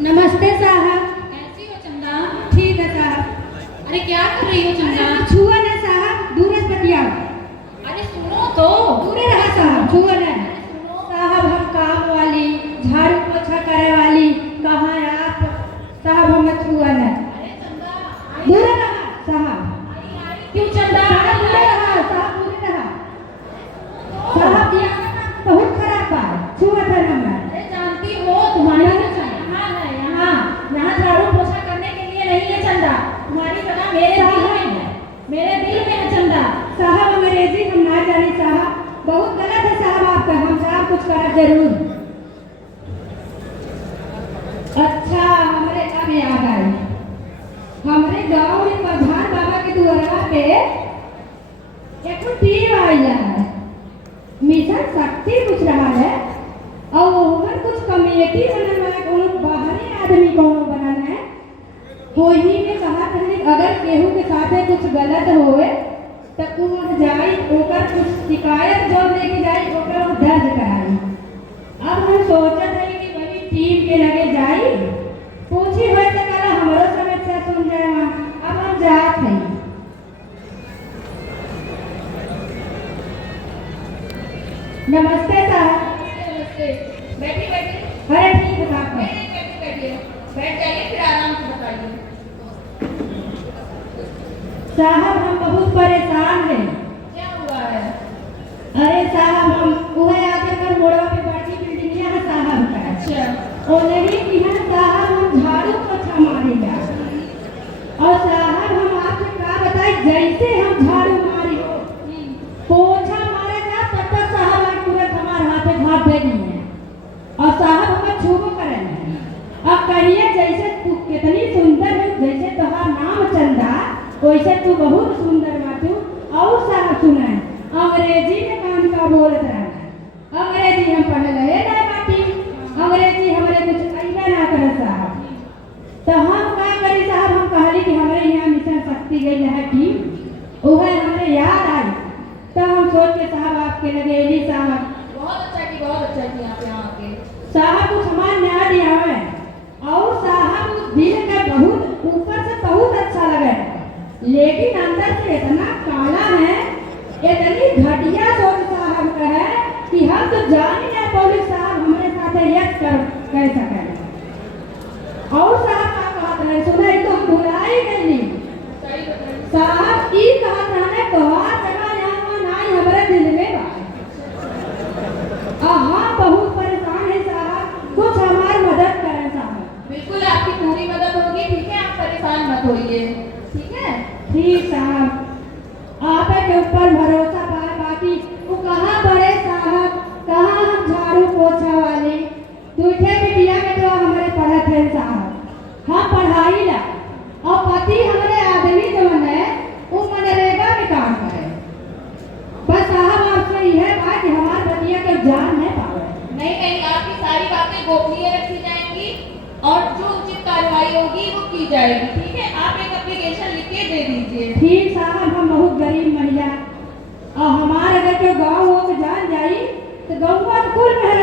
नमस्ते साहब। कैसी हो चंदा? ठीक है साहब। अरे क्या कर रही हो चंदा? छुआ ना साहब, दूर से बतिया। अरे सुनो तो। दूरे रहा साहब, छुआ ना। सुनो। साहब हम काम वाली, झाड़ू पोछा करे वाली, कहाँ आप साहब हम छुआ ना। अरे चंदा दूरे रहा साहब। क्यों चंदा? साहब दूरे रहा, साहब दूरे रहा। साहब दिया बहुत खराब बात, छुआ था नंबर। अरे जानती हो तुम्हारी जगह यहाँ है, यहाँ झाड़ू पोछा करने के लिए नहीं है चंदा। तुम्हारी जगह मेरे दिल में है, मेरे दिल में है चंदा। साहब अंग्रेजी हम ना जानी साहब, बहुत गलत है साहब आपका, हम साहब कुछ करा जरूर। अच्छा हमरे अब याद आई, हमरे गांव में प्रधान बाबा के द्वारा पे एक टीम आई है, मिशन शक्ति पूछ रहा है और उधर कुछ कमेटी बनाना है, कोनो बाहरी आदमी कोनो बनाना है। कोई में कहा था अगर केहू के साथे कुछ गलत होए तो तू जाई ओकर कुछ शिकायत जो लेके जाई ओकर दर्ज कराई। अब हम सोचत है कि वही टीम के लगे जाई, पूछी होए तो कल हमरो समस्या सुन जाए। अब हम जात है। नमस्ते साहब। नमस्ते। बैठी बैठी। अरे ठीक है साहब। बैठी बैठिए, बैठ जाइए फिर आराम से बताइए। साहब हम बहुत परेशान हैं। क्या हुआ है? अरे साहब हम वह आगे कर मोड़ा पे बैठी बिल्डिंग है साहब का। अच्छा। और नहीं कि है साहब हम झाड़ू पोछा मारेगा और साहब हम आपसे क्या बताए, जैसे हम झाड़ू मारी पोछा मारेगा तब तक साहब आज तुरंत हमारे हाथ में हाथ दे दी है और साहब हमें छूबो करेंगे। अब कहिए जैसे तू कितनी सुंदर है, जैसे तुम्हारा नाम चंदा वैसे तू बहुत सुंदर बातू। और साहब सुना अंग्रेजी में काम का बोलत रहना, अंग्रेजी हम पढ़े रहे ना बाटी, अंग्रेजी हमारे कुछ अइबे ना करे साहब। तो हम क्या करी साहब, हम कहली कि हमारे यहाँ मिशन शक्ति गई है टीम, वह हमें याद आई तो हम सोच के साहब आपके लगे एली साहब। बहुत अच्छा की, बहुत अच्छा की आप यहाँ आके। साहब कुछ हमारे न्याय दिया है और साहब उस दिल का बहुत ऊपर से बहुत अच्छा लगा है, लेकिन अंदर से इतना काला है, इतनी घटिया सोच साहब का है कि हम तो जान ही नहीं पौलिक साहब हमारे साथ यह कर सके। और साहब का कहत रहे सुना तो हम भुलाई गई साहब की कहत रहने तोहार जगह यहाँ नहीं हमारे दिल में बा। हाँ बहुत परेशान है साहब, कुछ हमारी मदद करें साहब। बिल्कुल आपकी पूरी मदद होगी, ठीक है? आप परेशान मत होइए, ठीक है? ठीक साहब, आप के ऊपर भरोसा पाए, बाकी वो कहाँ बड़े साहब, कहाँ हम झाड़ू पोछा वाले दूठे बिटिया में जो हमारे पढ़े थे साहब, हम पढ़ाई ला और पति हमारे आदमी जो है वो मनरेगा में काम करे। बस साहब आपसे यह बात कि हमारे बतिया के जान है पावे। नहीं नहीं, आपकी सारी बातें गोपनीय रखी जाएंगी और जो उचित कार्रवाई होगी वो की जाएगी, ठीक है? आप एक एप्लीकेशन लिख के दे दीजिए। ठीक साहब, हम बहुत गरीब महिला और हमारे अगर के गाँव हो के जान जाई तो गाँव कुल मेहर